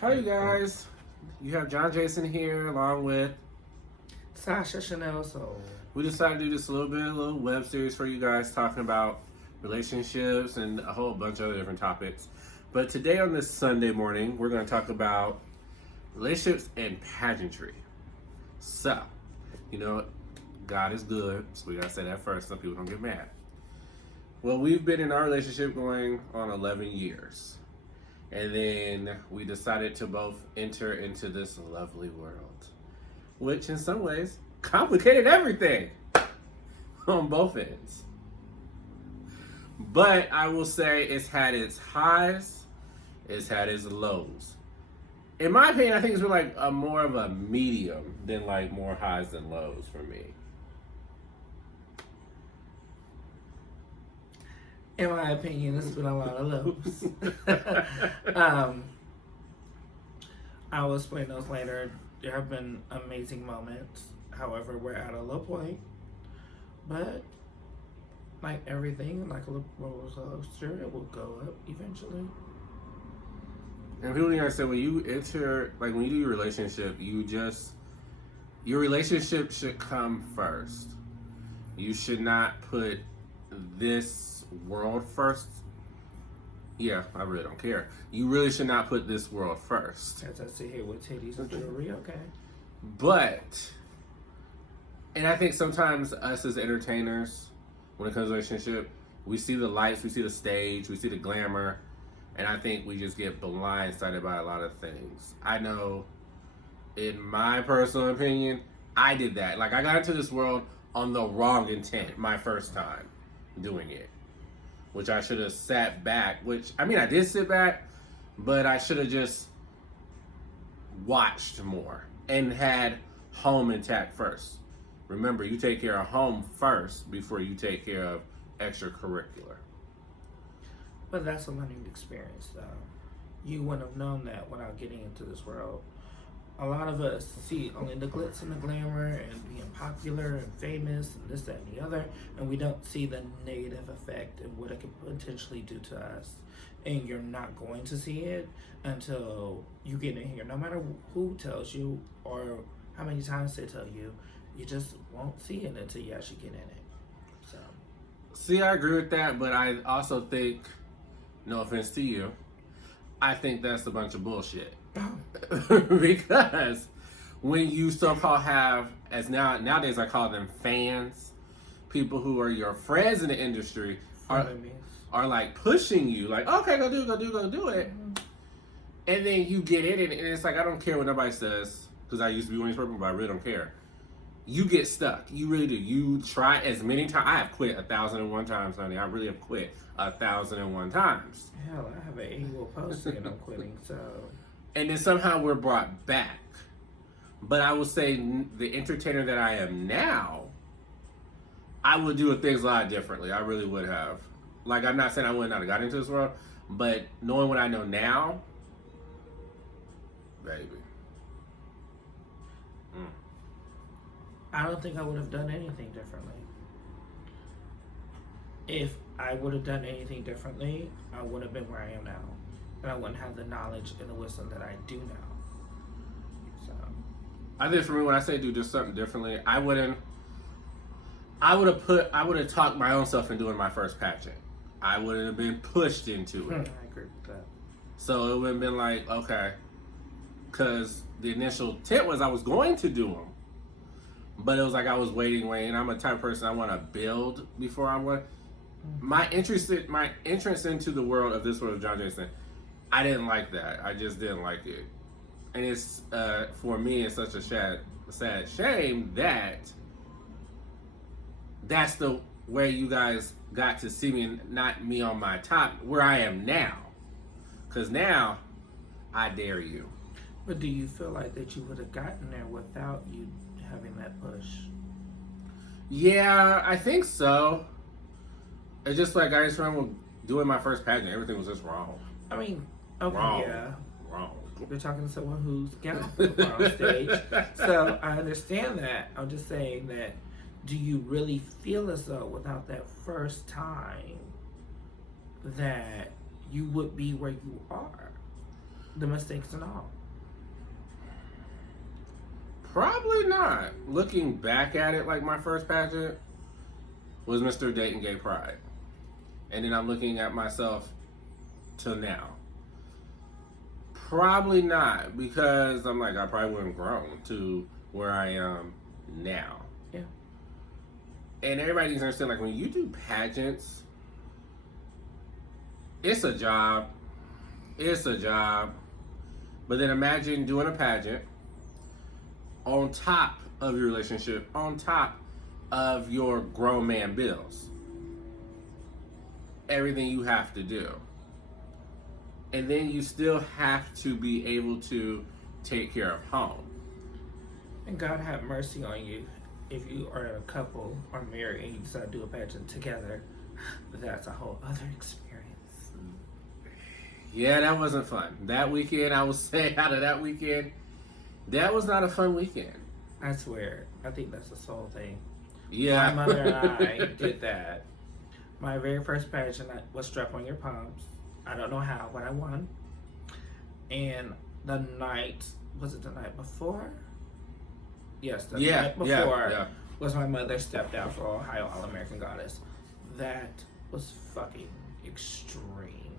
Hi, you guys. You have John Jason here along with. Sasha Chanel Soul. We decided to do this a little web series for you guys talking about relationships and a whole bunch of other different topics. But today on this Sunday morning, we're going to talk about relationships and pageantry. So, you know, God is good, so we got to say that first so people don't get mad. Well, we've been in our relationship going on 11 years. And then we decided to both enter into this lovely world, which in some ways complicated everything on both ends. But I will say it's had its highs, it's had its lows. In my opinion, I think it's been like a more of a medium than like more highs than lows for me. In my opinion, it's been a lot of lows. I will explain those later. There have been amazing moments. However, we're at a low point. But, like everything, like a roller coaster, it will go up eventually. And people need to say when you enter, like when you do your relationship, your relationship should come first. You should not put this world first. Yeah, I really don't care. You really should not put this world first. As I sit here with titties and jewelry, okay. But, and I think sometimes us as entertainers, when it comes to relationship, we see the lights, we see the stage, we see the glamour, and I think we just get blindsided by a lot of things. I know, in my personal opinion, I did that. Like, I got into this world on the wrong intent my first time doing it. Which I should have sat back, I did sit back, but I should have just watched more and had home intact first. Remember, you take care of home first before you take care of extracurricular. But that's a learning experience, though. You wouldn't have known that without getting into this world. A lot of us see only the glitz and the glamour and being popular and famous and this, that, and the other, and we don't see the negative effect and what it could potentially do to us. And you're not going to see it until you get in here. No matter who tells you or how many times they tell you, you just won't see it until you actually get in it. So, see, I agree with that, but I also think, no offense to you, I think that's a bunch of bullshit. Because when you so-called have, nowadays I call them fans, people who are your friends in the industry are like pushing you, like, okay, go do it. Mm-hmm. And then you get in it, and it's like, I don't care what nobody says, because I used to be one of these people, but I really don't care. You get stuck. You really do. You try as many times. I have quit 1,001 times, honey. I really have quit 1,001 times. Hell, I have an annual post saying I'm quitting, so... And then somehow we're brought back. But I will say the entertainer that I am now, I would do things a lot differently. I really would have. Like, I'm not saying I would not have got into this world, but knowing what I know now, baby. I don't think I would have done anything differently. If I would have done anything differently, I would have been where I am now. And I wouldn't have the knowledge and the wisdom that I do now. So, I think for me, when I say do just something differently, I would have talked my own self into doing my first pageant. I wouldn't have been pushed into it. I agree with that. So it would have been like, okay, because the initial intent was I was going to do them, but it was like I was waiting. I'm a type of person I want to build before I want. My entrance into the world of this world of John Jason, I didn't like that. I just didn't like it. And it's, for me, it's such a sad shame that that's the way you guys got to see me and not me on my top, where I am now. Because now, I dare you. But do you feel like that you would have gotten there without you having that push? Yeah, I think so. It's just like, I just remember doing my first pageant, everything was just wrong. I mean, okay, wrong. Yeah. Wrong. You're talking to someone who's gotten on stage. So I understand that. I'm just saying that, do you really feel as though without that first time that you would be where you are? the mistakes and all? Probably not. Looking back at it, like my first pageant was Mr. Dayton Gay Pride. And then I'm looking at myself till now. Probably not, because I'm like, I probably wouldn't grown to where I am now. Yeah. And everybody needs to understand, like, when you do pageants, it's a job. It's a job. But then imagine doing a pageant on top of your relationship, on top of your grown man bills. Everything you have to do. And then you still have to be able to take care of home. And God have mercy on you if you are a couple or married and you decide to do a pageant together. That's a whole other experience. Yeah, that wasn't fun. That weekend, I will say, out of that weekend, that was not a fun weekend. I swear, I think that's the sole thing. Yeah. My mother and I did that. My very first pageant was Strap on Your Palms. I don't know how, but I won. And the night, was it the night before? Yes, the night before was my mother stepped out for Ohio All-American Goddess. That was fucking extreme.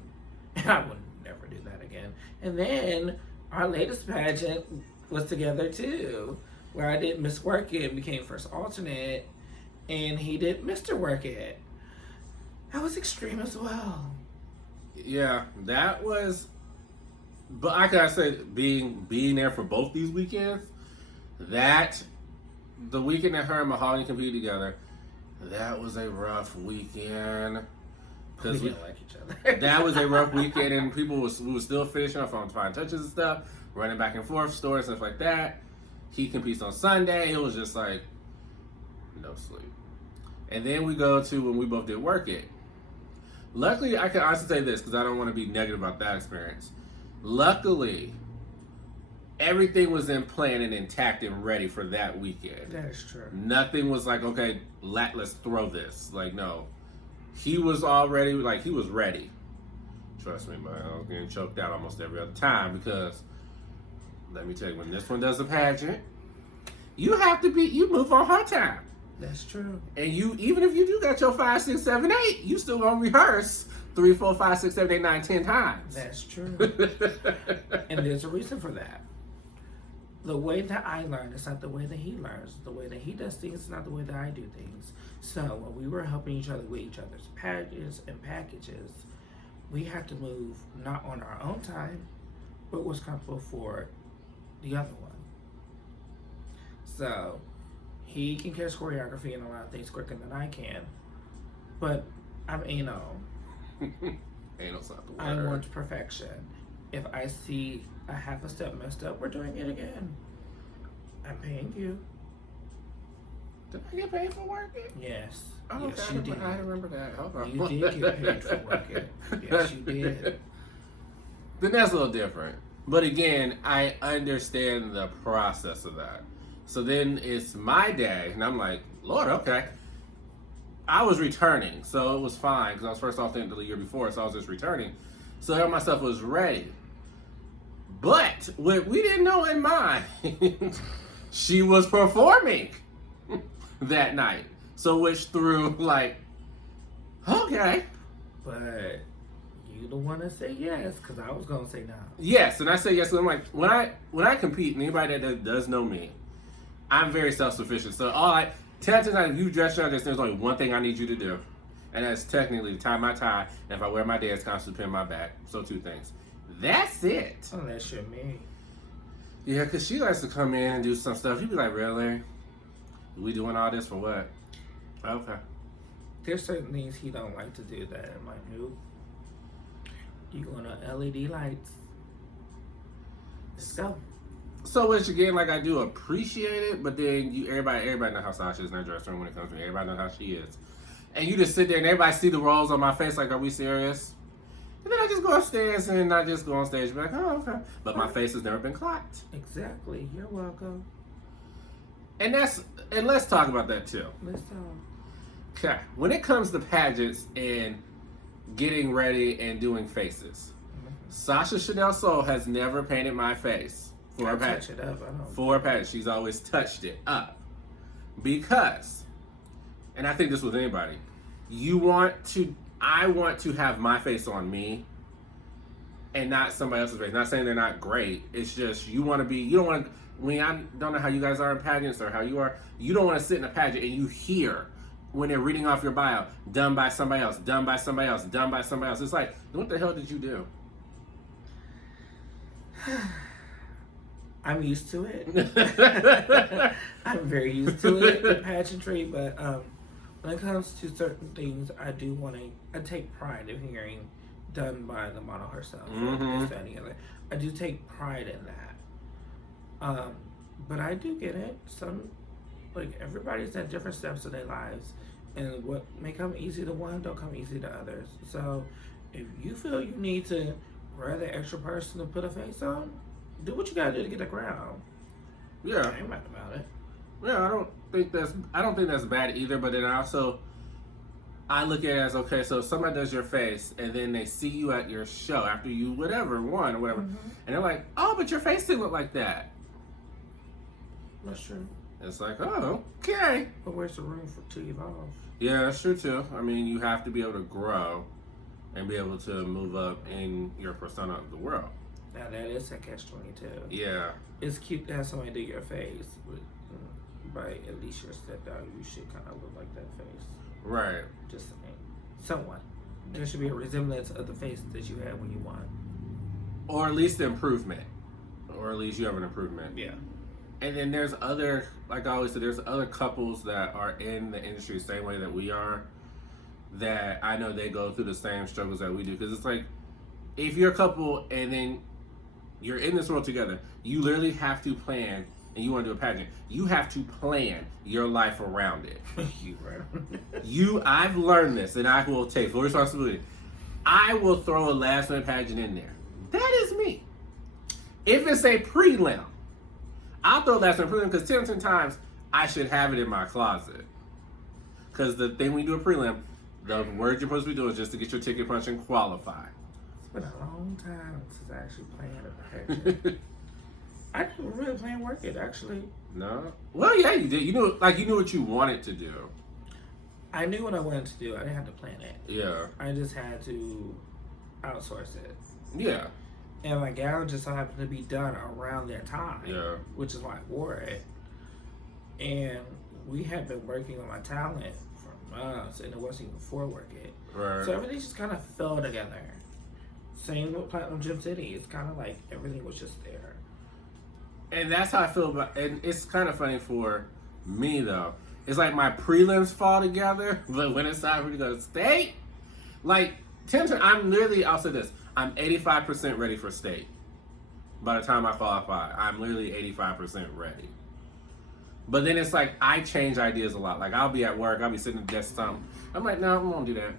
And I would never do that again. And then our latest pageant was together too, where I did Miss Work It and became first alternate, and he did Mr. Work It. That was extreme as well. Yeah, that was. But I gotta say, being there for both these weekends, the weekend that her and Mahogany competed together, that was a rough weekend. Because we didn't like each other. That was a rough weekend, and we were still finishing off on fine touches and stuff, running back and forth, stories, stuff like that. He competes on Sunday. It was just like no sleep. And then we go to when we both did Work It. Luckily, I can honestly say this because I don't want to be negative about that experience. Luckily, everything was in plan and intact and ready for that weekend. That is true. Nothing was like, okay, let's throw this. Like, no. He was already, like, he was ready. Trust me, but I was getting choked out almost every other time because, let me tell you, when this one does a pageant, you move on her time. That's true. And you, even if you do got your 5, 6, 7, 8, you still gonna rehearse 3, 4, 5, 6, 7, 8, 9, 10 times. That's true. And there's a reason for that. The way that I learn is not the way that he learns. The way that he does things is not the way that I do things. So when we were helping each other with each other's packages and packages, we had to move not on our own time, but what's comfortable for the other one. So he can catch choreography and a lot of things quicker than I can, but I'm anal. Anal's not the word. I want perfection. If I see a half a step messed up, we're doing it again. I'm paying you. Did I get paid for working? Yes. Oh, Yes, okay. you did. I remember that. Hold on. You did get paid for working. Yes, you did. Then that's a little different. But again, I understand the process of that. So then it's my day, and I'm like, Lord, okay. I was returning, so it was fine, because I was first alternate the year before, so I was just returning. So all my stuff was ready. But what we didn't know in mind, she was performing that night. So which threw like, okay. But you the one that say yes, because I was going to say no. Yes, and I say yes. So I'm like, when I compete, and anybody that does know me, I'm very self-sufficient. So if you dress your dress, there's only one thing I need you to do. And that's technically to tie my tie, and if I wear my dance costume, pin my back. So 2 things. That's it. Unless you're me. Yeah, because she likes to come in and do some stuff. You'd be like, really? We doing all this for what? Okay. There's certain things he don't like to do that I'm like, nope. You going to LED lights. Let's go. So which again, like I do appreciate it, but then everybody knows how Sasha is in her dressing room when it comes to me. Everybody knows how she is. And you just sit there and everybody see the rolls on my face like, are we serious? And then I just go upstairs and I just go on stage and be like, oh, okay. But my face has never been clocked. Exactly. You're welcome. And let's talk about that too. Let's talk. Okay. When it comes to pageants and getting ready and doing faces, Sasha Chanel Soul has never painted my face for a pageant. Touch it up. I don't. For a pageant, she's always touched it up because, and I think this with anybody, I want to have my face on me and not somebody else's face. Not saying they're not great. It's just you want to be. You don't want to. I don't know how you guys are in pageants or how you are. You don't want to sit in a pageant and you hear when they're reading off your bio, done by somebody else, done by somebody else, done by somebody else. It's like, what the hell did you do? I'm used to it. I'm very used to it, the pageantry, but when it comes to certain things, I take pride in hearing done by the model herself. Mm-hmm. This, that, and the other. I do take pride in that. But I do get it. Everybody's at different steps of their lives, and what may come easy to one don't come easy to others. So if you feel you need to grab the extra person to put a face on, do what you gotta do to get the crown. Yeah, I ain't mad about it. Yeah, I don't think that's bad either. But then I look at it as, okay, so if somebody does your face and then they see you at your show after you won or whatever, and they're like, oh, but your face didn't look like that. That's true. It's like, oh, okay. But where's the room to evolve? Yeah, that's true too. I mean, you have to be able to grow and be able to move up in your persona of the world. Now that is a catch-22. Yeah. It's cute to have somebody do your face, but by at least your stepdaughter, you should kind of look like that face. Right. Just saying. Somewhat. There should be a resemblance of the face that you had when you won. Or at least improvement. Or at least you have an improvement. Yeah. And then there's other, like I always say, there's other couples that are in the industry the same way that we are, that I know they go through the same struggles that we do. Because it's like, if you're a couple and then you're in this world together, you literally have to plan, and you want to do a pageant, you have to plan your life around it. I've learned this, and I will take full responsibility. I will throw a last minute pageant in there. That is me. If it's a prelim, I'll throw last minute prelim because 10 times I should have it in my closet. Because the thing we do a prelim, the word you're supposed to be doing is just to get your ticket punch and qualify. It's been a long time since I actually planned a pageant. I didn't really plan work it, actually. No? Well, yeah, you did. You knew what you wanted to do. I knew what I wanted to do. I didn't have to plan it. Yeah. I just had to outsource it. Yeah. And my gown just so happened to be done around that time. Yeah. Which is why I wore it. And we had been working on my talent for months, and it wasn't even for work it. Right. So everything just kind of fell together. Same with Platinum Gym City. It's kind of like everything was just there. And that's how I feel about, and it's kind of funny for me though. It's like my prelims fall together, but when it's time for me to go to state, like, I'll say this, I'm 85% ready for state. By the time I qualify, I'm literally 85% ready. But then it's like, I change ideas a lot. Like, I'll be at work, I'll be sitting at the desk, something. I'm like, no, I won't do that.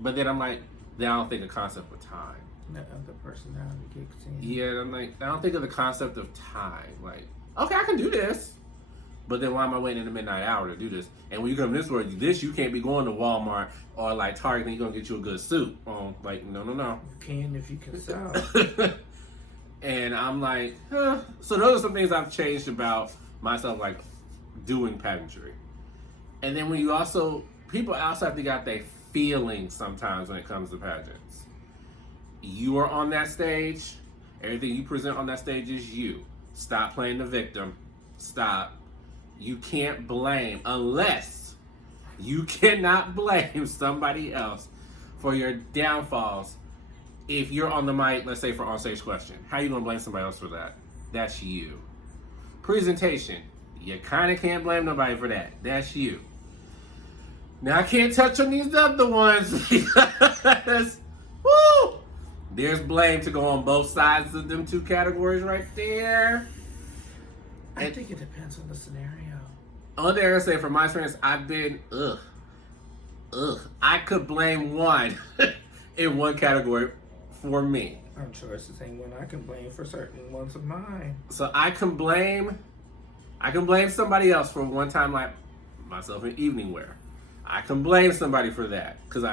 But then I'm like, then I don't think the concept of time. That other personality kicks in. Yeah, I'm like, I don't think of the concept of time. Like, okay, I can do this. But then why am I waiting in the midnight hour to do this? And when you come this world, you can't be going to Walmart or like Target and you're going to get you a good suit. Like, no. You can if you can sell. And I'm like, huh. So those are some things I've changed about myself, like doing pageantry. And then when you also, people also have to got their feelings sometimes when it comes to pageants. You are on that stage. Everything you present on that stage is you. Stop playing the victim. Stop. You can't blame, unless you cannot blame somebody else for your downfalls. If you're on the mic, let's say for on-stage question, how you gonna blame somebody else for that? That's you. Presentation, you kind of can't blame nobody for that. That's you. Now I can't touch on these other ones because, woo, there's blame to go on both sides of them two categories right there. I think it depends on the scenario. Only thing I say from my experience, I've been, I could blame one in one category for me. I'm sure it's the same one I can blame for certain ones of mine. So I can blame somebody else for one time, like myself in evening wear. I can blame somebody for that because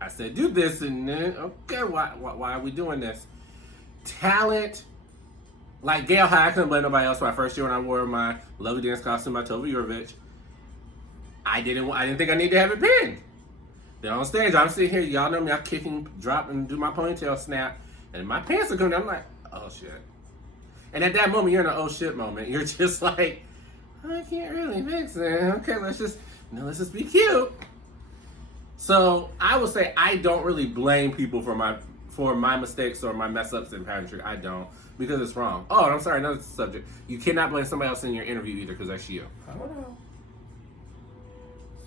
I said, do this, and then, okay, why are we doing this? Talent, like Gail High, I couldn't blame nobody else. My first year when I wore my lovely dance costume by Tova Jurovich, I didn't think I needed to have it pinned. Then on stage, I'm sitting here, y'all know me, I'm kicking, drop, and do my ponytail snap, and my pants are coming down. I'm like, oh shit. And at that moment, you're in an oh shit moment. You're just like, I can't really fix it. Okay, let's just be cute. So I would say I don't really blame people for my mistakes or my mess ups in pageantry. I don't, because it's wrong. Oh, and I'm sorry, another subject. You cannot blame somebody else in your interview either, because that's you. I don't know.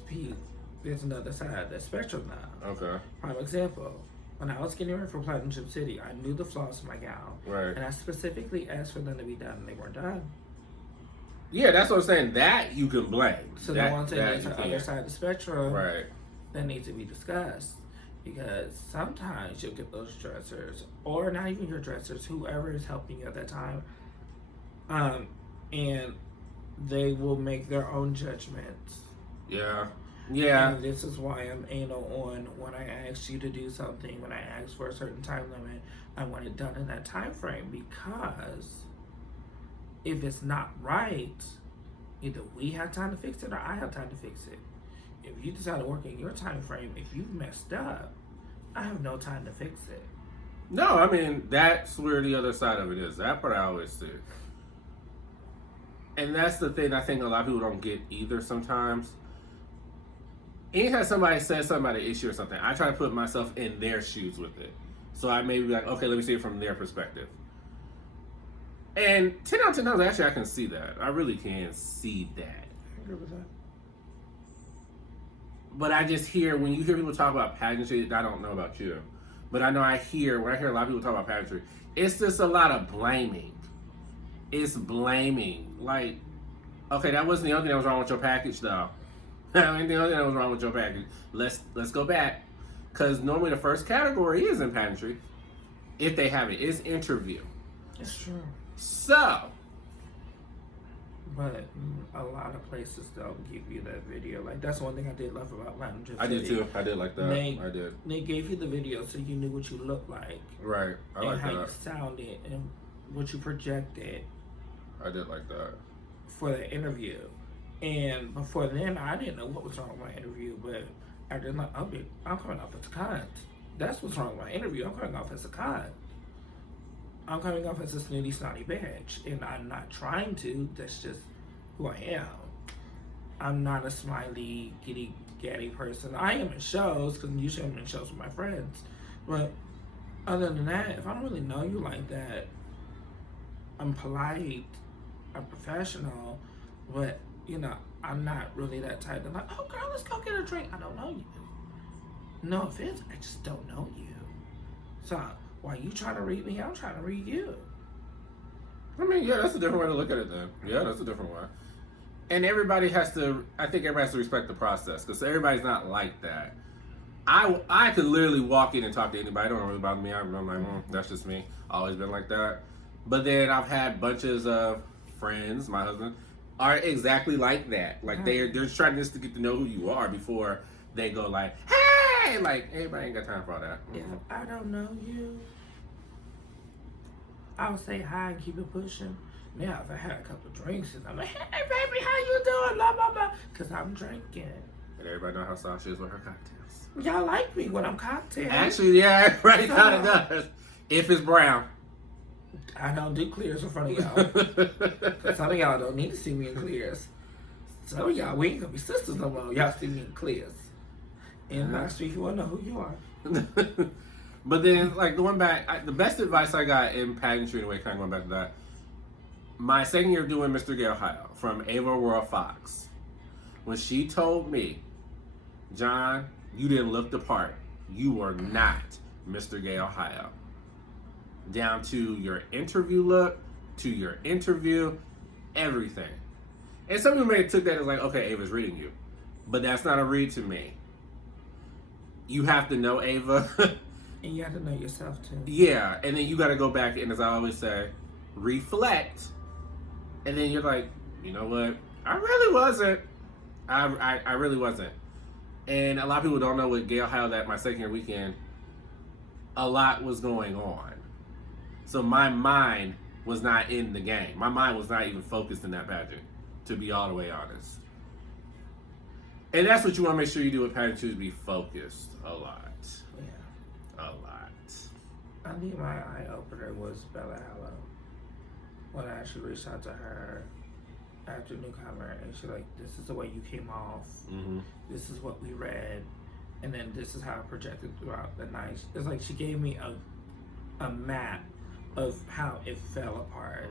Pete, there's another side of the spectrum now. Okay. Prime example. When I was getting ready for Platinum Gym City, I knew the flaws in my gown. Right. And I specifically asked for them to be done, and they weren't done. Yeah, that's what I'm saying. That you can blame. So the ones that need the other side of the spectrum, right, that need to be discussed. Because sometimes you'll get those dressers, or not even your dressers, whoever is helping you at that time, and they will make their own judgments. Yeah. Yeah. And this is why I'm anal on when I ask you to do something, when I ask for a certain time limit, I want it done in that time frame, because if it's not right, either we have time to fix it or I have time to fix it. If you decide to work in your time frame, if you've messed up, I have no time to fix it. No, I mean, that's where the other side of it is. That part I always see. And that's the thing I think a lot of people don't get either sometimes. Anytime somebody says something about an issue or something, I try to put myself in their shoes with it. So I may be like, okay, let me see it from their perspective. And 10 out of 10 times, actually, I can see that. I really can see that. I agree with that. But I just hear, when you hear people talk about pageantry, I don't know about you, but I know when I hear a lot of people talk about pageantry, it's just a lot of blaming. It's blaming. Like, okay, that wasn't the only thing that was wrong with your package, though. That wasn't the only thing that was wrong with your package. Let's go back. Because normally the first category is in pageantry, if they have it, is interview. It's true. So. But a lot of places don't give you that video. Like, that's one thing I did love about Platinum Gym I City. did too. I did like that. I did. They gave you the video so you knew what you looked like. Right. I and like how that. you sounded and what you projected. I did like that. For the interview. And before then, I didn't know what was wrong with my interview. But after that, I'm coming off as a cunt. That's what's wrong with my interview. I'm coming off as a cunt. I'm coming off as a snooty, snotty bitch. And I'm not trying to. That's just who I am. I'm not a smiley, giddy, gaddy person. I am in shows, because usually I'm in shows with my friends. But other than that, if I don't really know you like that, I'm polite, I'm professional, but, you know, I'm not really that type of like, oh girl, let's go get a drink. I don't know you. No offense, I just don't know you. So while you trying to read me, I'm trying to read you. I mean, yeah, that's a different way to look at it then. Yeah, that's a different way. And everybody has to, I think everybody has to respect the process, because everybody's not like that. I could literally walk in and talk to anybody. It don't really bother me. I'm like, that's just me. Always been like that. But then I've had bunches of friends, my husband, are exactly like that. Like they're trying just to get to know who you are before they go like, hey, like everybody ain't got time for all that. If I don't know you, I'll say hi and keep it pushing. Now, if I had a couple of drinks and I'm like, hey baby, how you doing? Blah blah blah, because I'm drinking. And everybody know how soft she is with her cocktails. Y'all like me when I'm cocktail. Actually, yeah, everybody kind of does. If it's brown. I don't do clears in front of y'all. Some of y'all don't need to see me in clears. Some of y'all, we ain't gonna be sisters no more. Y'all see me in clears. And next week, you wanna know who you are. But then, like, going back, the best advice I got in pageantry, anyway, kind of going back to that, my second year doing Mr. Gay Ohio from Ava Aurora Fox, when she told me, John, you didn't look the part. You were not Mr. Gay Ohio. Down to your interview look, to your interview, everything. And some people may have took that as like, okay, Ava's reading you. But that's not a read to me. You have to know Ava. And you have to know yourself too. Yeah, and then you got to go back and, as I always say, reflect. And then you're like, you know what? I really wasn't. I really wasn't. And a lot of people don't know with Gale Ohio that my second year weekend, a lot was going on. So my mind was not in the game. My mind was not even focused in that pageant, to be all the way honest. And that's what you want to make sure you do with pageant 2 is be focused a lot. Yeah. A lot. I think my eye opener was Bella Hallow. When I actually reached out to her after Newcomer, and she's like, "This is the way you came off. Mm-hmm. This is what we read, and then this is how it projected throughout the night." It's like she gave me a map of how it fell apart,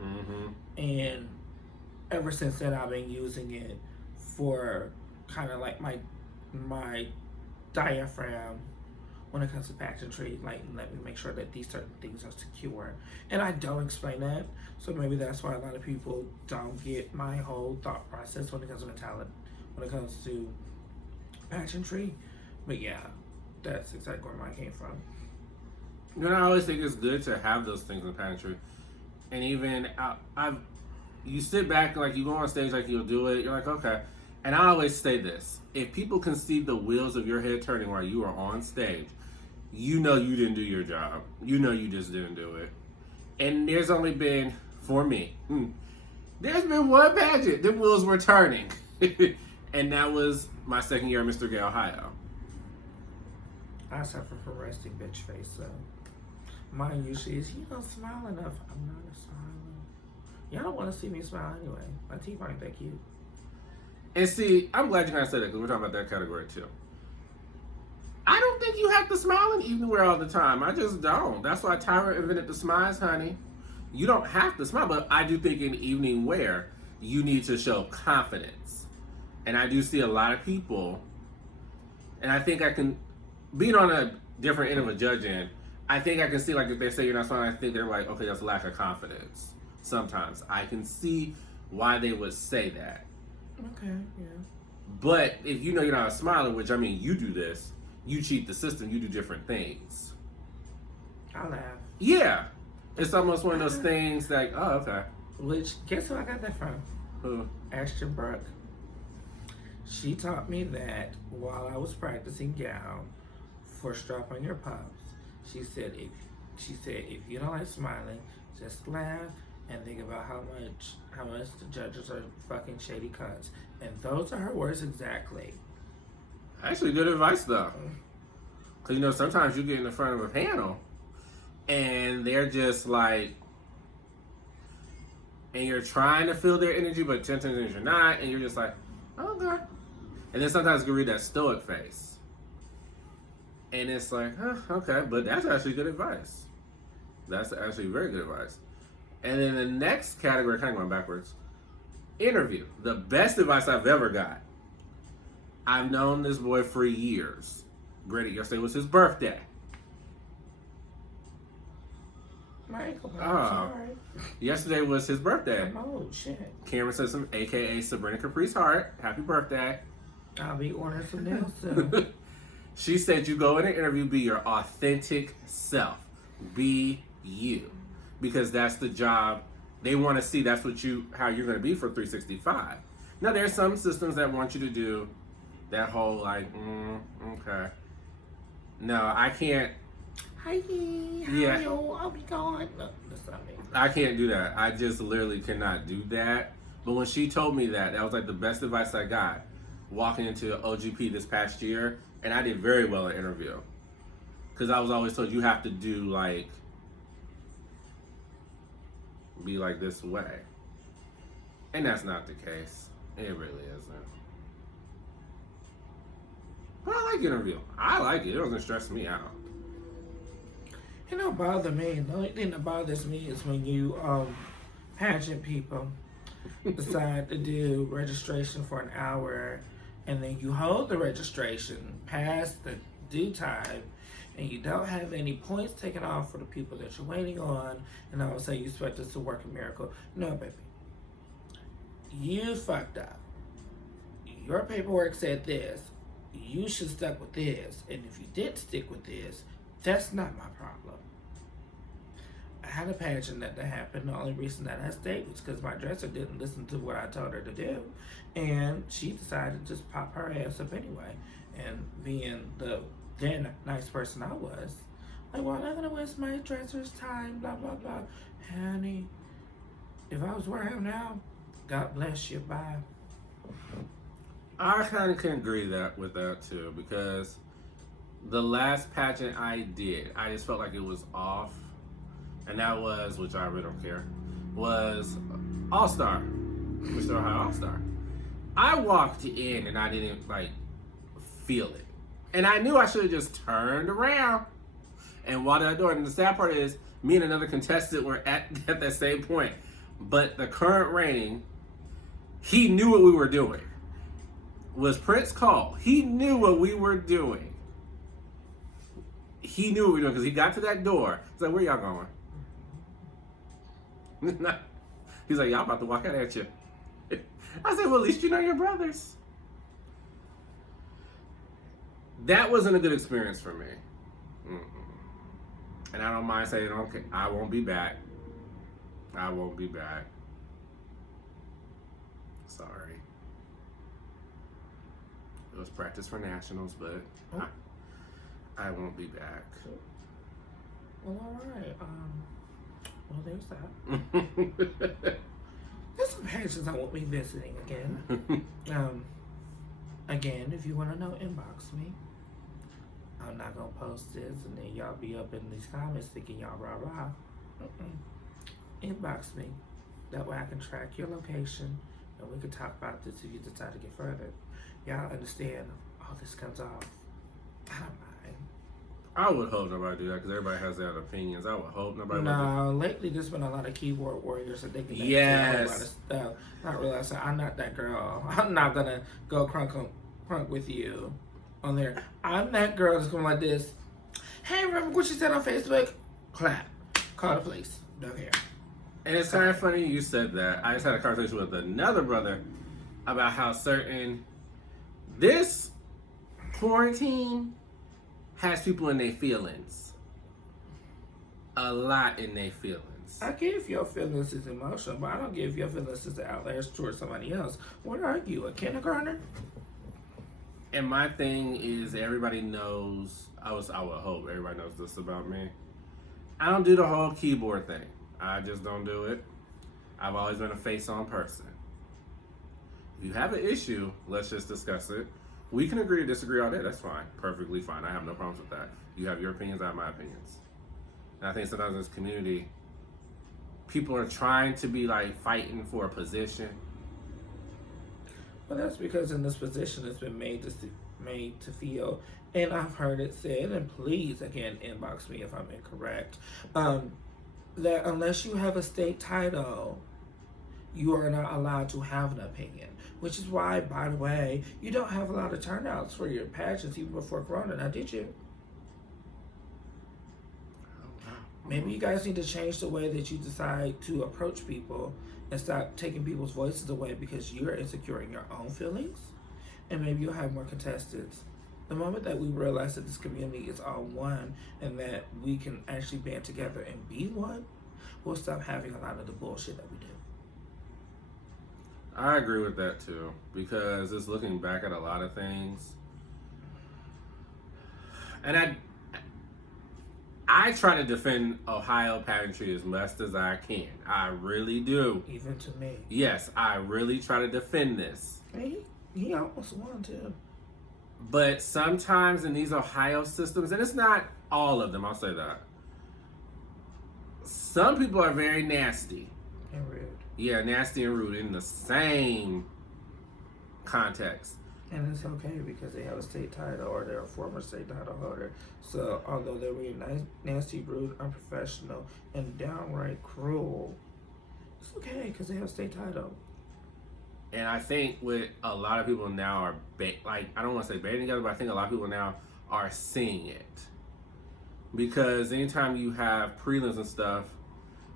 and ever since then I've been using it for kind of like my diaphragm when it comes to pageantry. Like, let me make sure that these certain things are secure, and I don't explain that, so maybe that's why a lot of people don't get my whole thought process when it comes to talent, when it comes to pageantry. But yeah, that's exactly where mine came from. You know, I always think it's good to have those things in pageantry, and even you sit back, like you go on stage, like you'll do it. You're like, okay. And I always say this: if people can see the wheels of your head turning while you are on stage, you know you didn't do your job. You know you just didn't do it. And there's only been, for me, there's been one pageant the wheels were turning, and that was my second year at Mr. Gale Ohio. I suffer from resting bitch face, so mine usually is, you don't smile enough. I'm not a smiler. Y'all don't want to see me smile anyway. My teeth aren't that cute. And see, I'm glad you guys said that because we're talking about that category too. I don't think you have to smile in evening wear all the time. I just don't. That's why Tyra invented the smiles, honey. You don't have to smile, but I do think in evening wear, you need to show confidence. And I do see a lot of people, and I think I can, being on a different end of a judge end, I think I can see, like, if they say you're not smiling, I think they're like, okay, that's a lack of confidence. Sometimes. I can see why they would say that. Okay, yeah. But if you know you're not a smiler, which, I mean, you do this, you cheat the system, you do different things. I laugh. Yeah. It's almost one of those things like, oh, okay. Which, guess who I got that from? Who? Ashton Brooke. She taught me that while I was practicing gown for Strap on Your Pops. She said if you don't like smiling, just laugh and think about how much the judges are fucking shady cunts. And those are her words exactly. Actually, good advice though. Because, you know, sometimes you get in the front of a panel and they're just like, and you're trying to feel their energy, but 10 times you're not, and you're just like, oh, God. And then sometimes you can read that stoic face. And it's like, huh, okay, but that's actually good advice. That's actually very good advice. And then the next category, kind of going backwards, interview. The best advice I've ever got. I've known this boy for years. Granted, yesterday was his birthday. My ankle hurts. Oh. Sorry. Yesterday was his birthday. I'm old, shit. Cameron Simpson, a.k.a. Sabrina Caprice Hart. Happy birthday. I'll be ordering some nails soon. She said you go in an interview, be your authentic self. Be you. Because that's the job. They want to see that's what how you're going to be for 365. Now, there's some systems that want you to do that whole like, okay. No, I can't. Hi, how Yeah. are you? I'll be gone. No, that's not me. I can't do that. I just literally cannot do that. But when she told me that was like the best advice I got walking into OGP this past year. And I did very well in interview. Because I was always told you have to do like, be like this way. And that's not the case. It really isn't. But I like interview. I like it. It doesn't stress me out. It don't bother me. The only thing that bothers me is when you pageant people decide to do registration for an hour and then you hold the registration past the due time and you don't have any points taken off for the people that you're waiting on, and all of a sudden you expect us to work a miracle. No, baby. You fucked up. Your paperwork said this. You should stuck with this. And if you didn't stick with this, that's not my problem. I had a pageant that happened. The only reason that I stayed was because my dresser didn't listen to what I told her to do. And she decided to just pop her ass up anyway. And being the then nice person I was, like, well, I'm not gonna waste my dresser's time, blah blah blah. Honey, if I was where I am now, God bless you, bye. I kind of can agree with that too, because the last pageant I did, I just felt like it was off, and that was, which I really don't care, was All Star, Mr. Ohio All Star. I walked in and I didn't like feel it, and I knew I should have just turned around and walked out the door. And the sad part is, me and another contestant were at that same point, but the current reigning, he knew what we were doing. Was Prince Cole? He knew what we were doing. He knew what we were doing because he got to that door. He's like, "Where y'all going?" He's like, "Y'all about to walk out at you." I said, "Well, at least you know your brothers." That wasn't a good experience for me. And I don't mind saying, okay, I won't be back. I won't be back. Sorry. It was practice for nationals, but I won't be back. Well, all right. Well, there's that. There's some pages I won't be visiting again. Again, if you want to know, inbox me. I'm not gonna post this, and then y'all be up in these comments thinking y'all rah rah. Inbox me. That way I can track your location, and we can talk about this if you decide to get further. Y'all understand? All this comes off. I don't mind. I would hope nobody do that because everybody has their opinions. I would hope nobody would. No, lately there's been a lot of keyboard warriors that they can Yes. say a whole lot of stuff. Not realizing I'm not that girl. I'm not gonna go crunk with you on there. I'm that girl that's going like this. Hey, remember what you said on Facebook? Clap. Call the police. Don't care. And it's kind of funny you said that. I just had a conversation with another brother about how this quarantine has people in their feelings. A lot in their feelings. I get if your feelings is emotional, but I don't get if your feelings is the outliers towards somebody else. What are you, a kindergartner? And my thing is, everybody knows, I would hope everybody knows this about me. I don't do the whole keyboard thing. I just don't do it. I've always been a face-on person. If you have an issue, let's just discuss it. We can agree to disagree all day. That's fine. Perfectly fine. I have no problems with that. You have your opinions, I have my opinions. And I think sometimes in this community, people are trying to be like fighting for a position. Well, that's because in this position it's been made to feel, and I've heard it said, and please, again, inbox me if I'm incorrect, that unless you have a state title, you are not allowed to have an opinion. Which is why, by the way, you don't have a lot of turnouts for your pageants even before Corona. Now, did you? Maybe you guys need to change the way that you decide to approach people and stop taking people's voices away because you're insecure in your own feelings. And maybe you'll have more contestants. The moment that we realize that this community is all one and that we can actually band together and be one, we'll stop having a lot of the bullshit that we do. I agree with that too, because it's looking back at a lot of things. And I try to defend Ohio pageantry as much as I can. I really do. Even to me. Yes, I really try to defend this. He almost won too. But sometimes in these Ohio systems, and it's not all of them, I'll say that. Some people are very nasty. And rude. Yeah, nasty and rude in the same context. And it's okay because they have a state title or they're a former state title holder. So although they're really nasty, rude, unprofessional, and downright cruel, it's okay because they have a state title. And I think what a lot of people now are, I don't want to say banding together, but I think a lot of people now are seeing it. Because anytime you have prelims and stuff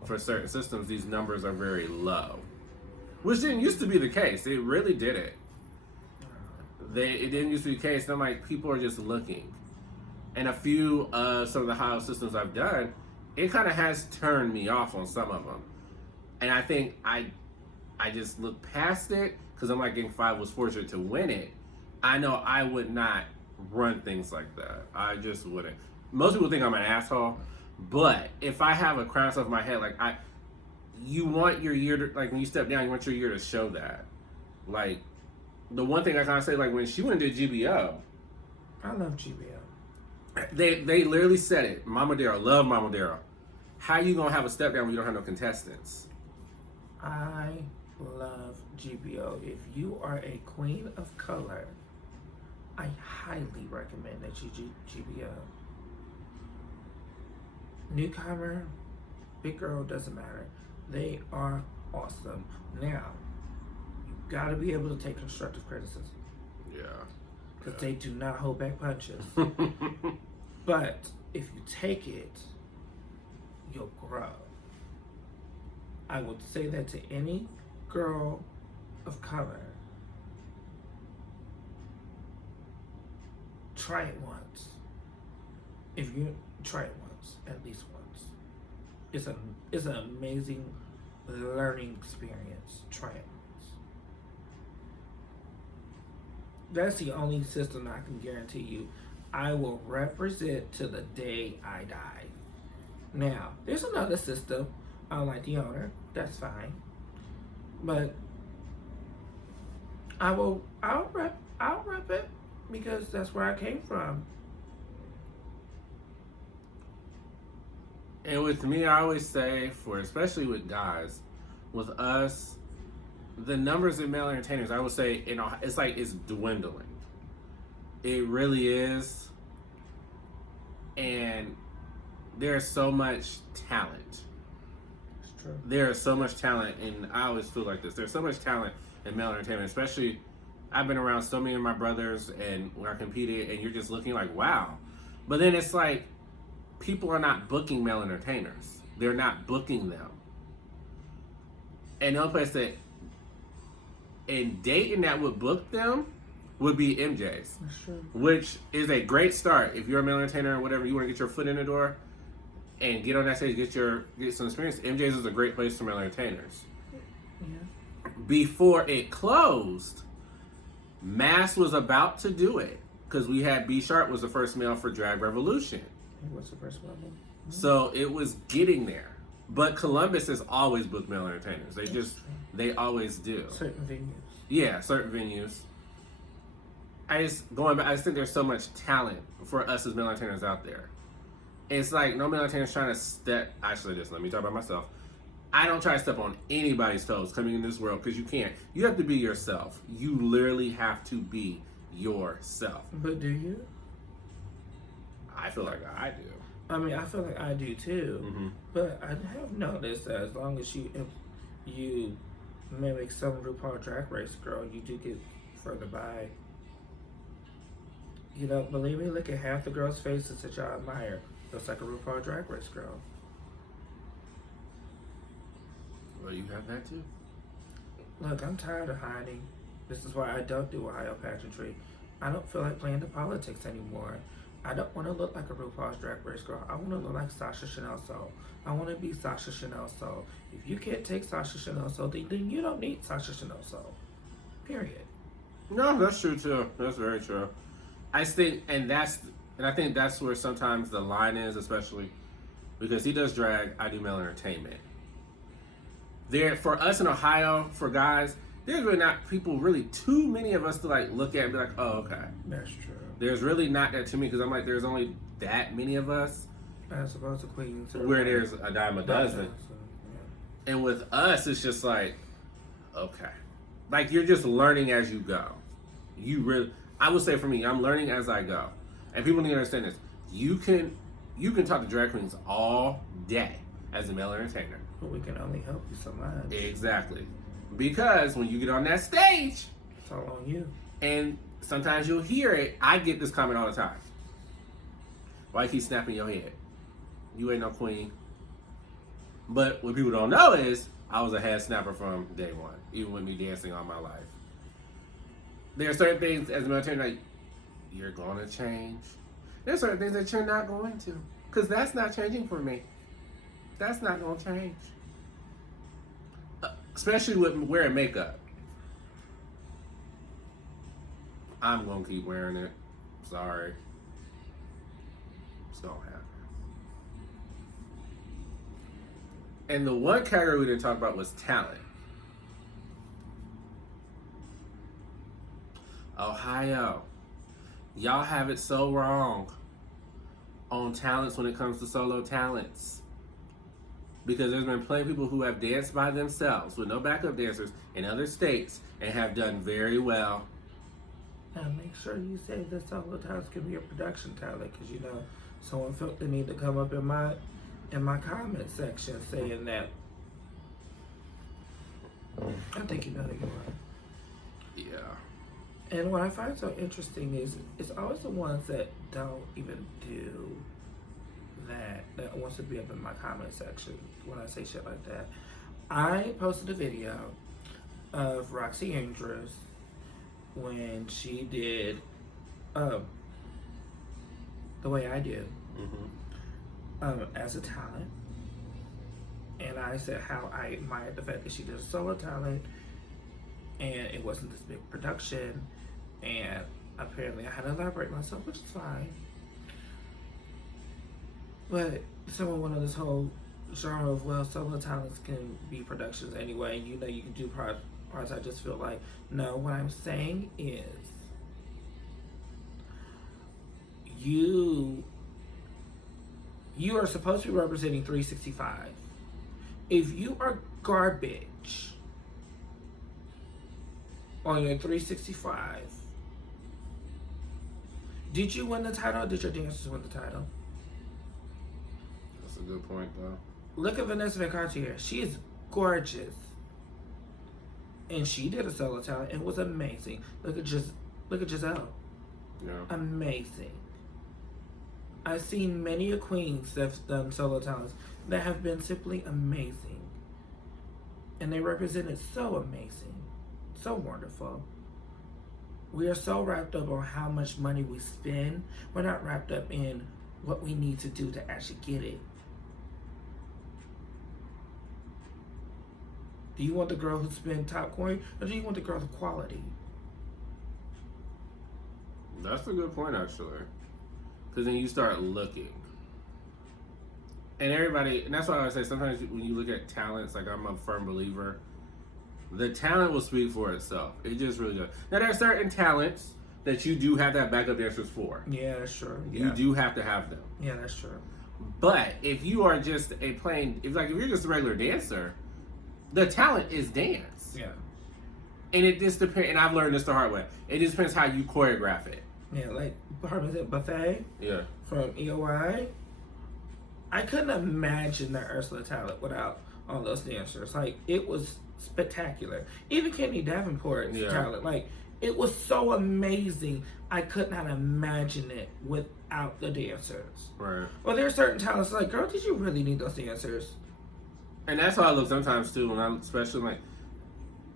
for certain systems, these numbers are very low. Which didn't used to be the case. It really didn't. It didn't used to be the case. Then like people are just looking. And a few some of the Ohio systems I've done, it kind of has turned me off on some of them. And I think I just look past it because I'm like, Gang 5 was fortunate to win it. I know I would not run things like that. I just wouldn't. Most people think I'm an asshole, but if I have a crown stuff in my head, like you want your year to, like when you step down, you want your year to show that. Like the one thing I kind of say, like when she went to GBO, I love GBO. they literally said it. Mama Darryl, love Mama Darryl. How you gonna have a step down when you don't have no contestants? I love GBO. If you are a queen of color, I highly recommend that you do GBO. Newcomer, big girl, doesn't matter. They are awesome. Now, you gotta be able to take constructive criticism. Yeah. Because they do not hold back punches. But if you take it, you'll grow. I would say that to any girl of color. Try it once. If you try it once, at least once. It's an amazing learning experience. Try it once. That's the only system I can guarantee you I will represent to the day I die. Now, there's another system. I don't like the owner. That's fine. But I'll rep it because that's where I came from. And with me, I always say, especially with guys, with us, the numbers of male entertainers, I would say, it's dwindling. It really is. And there's so much talent. It's true. There is so much talent, and I always feel like this. There's so much talent in male entertainment, especially I've been around so many of my brothers and when I competed, and you're just looking like, wow. But then it's like, people are not booking male entertainers. They're not booking them. And the only place that in Dayton that would book them would be MJ's. That's true. Which is a great start. If you're a male entertainer or whatever, you want to get your foot in the door and get on that stage, get some experience. MJ's is a great place for male entertainers. Yeah. Before it closed, Mass was about to do it because we had B Sharp was the first male for Drag Revolution. What's the first one? Mm-hmm. So it was getting there. But Columbus has always booked male entertainers. They always do. Certain venues. Yeah, certain venues. I just think there's so much talent for us as male entertainers out there. It's like no male entertainer's trying to let me talk about myself. I don't try to step on anybody's toes coming in this world because you can't. You have to be yourself. You literally have to be yourself. But do you? I feel like I do. I mean, I feel like I do too. Mm-hmm. But I have noticed that as long as you mimic some RuPaul Drag Race girl, you do get further by. You know, believe me, look at half the girls' faces that y'all admire. Looks like a RuPaul Drag Race girl. Well, you have that too. Look, I'm tired of hiding. This is why I don't do Ohio pageantry. I don't feel like playing the politics anymore. I don't want to look like a RuPaul's Drag Race girl. I want to look like Sasha Chanel Soul. I want to be Sasha Chanel Soul. If you can't take Sasha Chanel Soul, then you don't need Sasha Chanel Soul. Period. No, that's true too. That's very true. I think that's where sometimes the line is, especially because he does drag, I do male entertainment. For us in Ohio, for guys, there's really not too many of us to like look at and be like, oh, okay. That's true. There's really not that too many because I'm like, there's only that many of us. As opposed to Queens. Where there's a dime a dozen. Yeah. And with us, it's just like, okay. Like you're just learning as you go. I would say for me, I'm learning as I go. And people need to understand this. You can talk to drag queens all day as a male entertainer. But we can only help you so much. Exactly. Because when you get on that stage, it's all on you. And sometimes you'll hear it. I get this comment all the time. Why you keep snapping your head? You ain't no queen. But what people don't know is I was a head snapper from day one, even with me dancing all my life. There are certain things as a military, like, you're going to change. There's certain things that you're not going to. Because that's not changing for me. That's not going to change. Especially with wearing makeup. I'm going to keep wearing it. Sorry. It's gonna happen. And the one category we didn't talk about was talent. Ohio, y'all have it so wrong on talents when it comes to solo talents. Because there's been plenty of people who have danced by themselves with no backup dancers in other states and have done very well. Now make sure you say that solo talents can be a production talent, because you know someone felt the need to come up in my comment section saying that. I think you know who you are. Yeah. And what I find so interesting is it's always the ones that don't even do that wants to be up in my comment section when I say shit like that. I posted a video of Roxy Andrews when she did The Way I Do as a talent. And I said how I admired the fact that she did a solo talent and it wasn't this big production, and apparently I had to elaborate myself, which is fine. But someone went on this whole genre of, well, solo talents can be productions anyway, you know, you can do parts. I just feel like, no, what I'm saying is you are supposed to be representing 365. If you are garbage on your 365, did you win the title or did your dancers win the title? That's a good point, though. Look at Vanessa Van Cartier. She is gorgeous. And she did a solo talent and was amazing. Look at Giselle. Yeah. Amazing. I've seen many a queens that's done solo talents that have been simply amazing. And they represented so amazing. So wonderful. We are so wrapped up on how much money we spend. We're not wrapped up in what we need to do to actually get it. Do you want the girl who spent top coin, or do you want the girl with quality? That's a good point, actually. Because then you start looking. And everybody, and that's why I say sometimes when you look at talents, like I'm a firm believer, the talent will speak for itself. It just really does. Now, there are certain talents that you do have to have backup dancers for. Yeah, that's true. You do have to have them. Yeah, that's true. But if you are just a plain, if you're just a regular dancer, the talent is dance. Yeah. And it just depends, and I've learned this the hard way. It just depends how you choreograph it. Yeah, like Buffet Yeah. from EOI. I couldn't imagine the Ursula talent without all those dancers. Like, it was spectacular. Even Kenny Davenport's talent, like, it was so amazing. I could not imagine it without the dancers. Right. Well, there are certain talents like, girl, did you really need those dancers? And that's how I look sometimes too, when I'm especially like,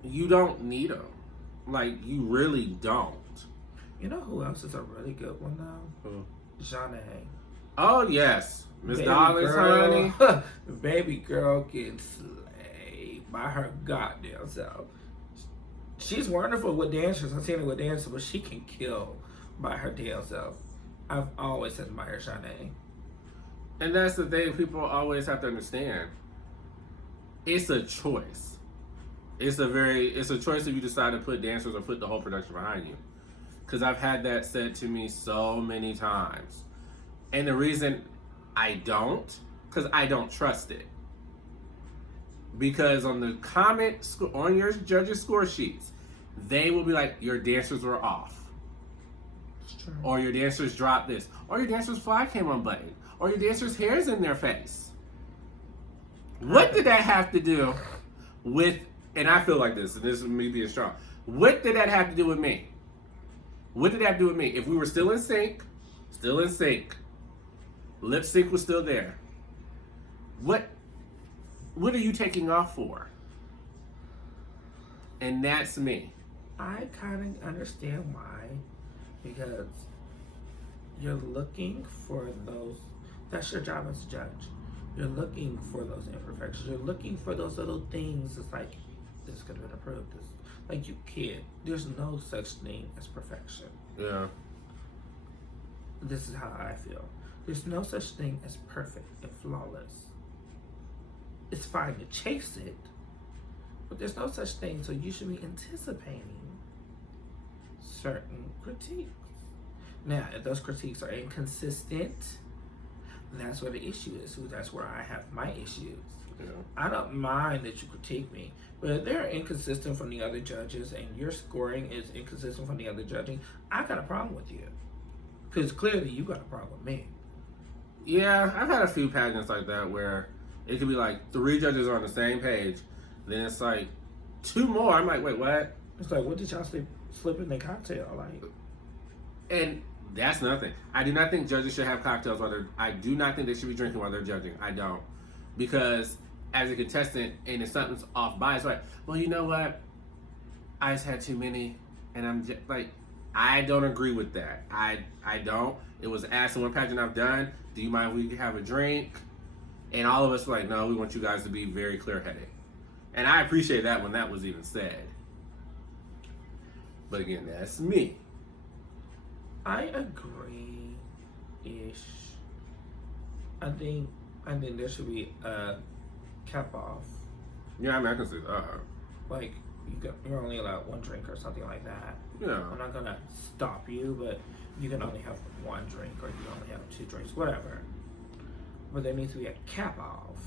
you don't need them. Like, you really don't. You know who else is a really good one though? Who? Janae. Oh yes, Miss Dolly's honey. Baby girl gets slayed by her goddamn self. She's wonderful with dancers. I've seen her with dancers, but she can kill by her damn self. I've always admired Janae. And that's the thing people always have to understand. It's a choice. It's a choice if you decide to put dancers or put the whole production behind you. Because I've had that said to me so many times. And the reason I don't, because I don't trust it. Because on the on your judges' score sheets, they will be like, your dancers were off. It's true. Or your dancers dropped this. Or your dancers' fly came unbuttoned. Or your dancers' hair's in their face. What did that have to do with, and I feel like this, and this is me being strong. What did that have to do with me? What did that do with me? If we were still in sync, lip sync was still there. What are you taking off for? And that's me. I kind of understand why. Because you're looking for those, that's your job as a judge. You're looking for those imperfections. You're looking for those little things. It's like, this could have been approved. This, like, you can't. There's no such thing as perfection. Yeah. this is how I feel. There's no such thing as perfect and flawless. It's fine to chase it, but there's no such thing, so you should be anticipating certain critiques. Now, if those critiques are inconsistent, that's where the issue is. So that's where I have my issues. Yeah. I don't mind that you critique me, but if they're inconsistent from the other judges and your scoring is inconsistent from the other judging, I got a problem with you. Because clearly you got a problem with me. Yeah, I've had a few pageants like that where it could be like 3 judges are on the same page, then it's like 2 more. I'm like, wait, what? It's like, what did y'all slip in their cocktail? Like, And that's nothing. I do not think judges should have cocktails while they're. I do not think they should be drinking while they're judging. I don't, because as a contestant, and if something's off by, it's like, well, you know what? I just had too many, and I'm just like, I don't agree with that. I don't. It was asked in one pageant I've done, do you mind if we have a drink? And all of us were like, no, we want you guys to be very clear-headed. And I appreciate that when that was even said. But again, that's me. I agree ish. I think there should be a cap off. Yeah, I mean, I can see that. Like, you're only allowed 1 drink or something like that. Yeah. I'm not gonna stop you, but you can only have 1 drink or you can only have 2 drinks, whatever. But there needs to be a cap off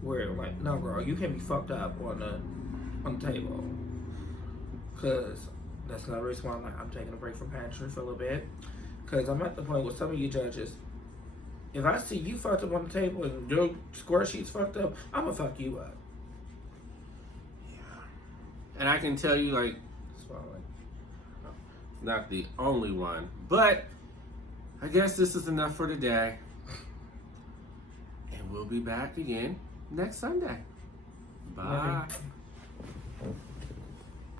where, like, no, girl, you can't be fucked up on the table. Because that's another reason why I'm taking a break from pageantry for a little bit. Because I'm at the point with some of you judges, if I see you fucked up on the table and your score sheet's fucked up, I'm gonna fuck you up. And I can tell you, like, That's why I like. not the only one. But I guess this is enough for today. And we'll be back again next Sunday. Bye. Okay.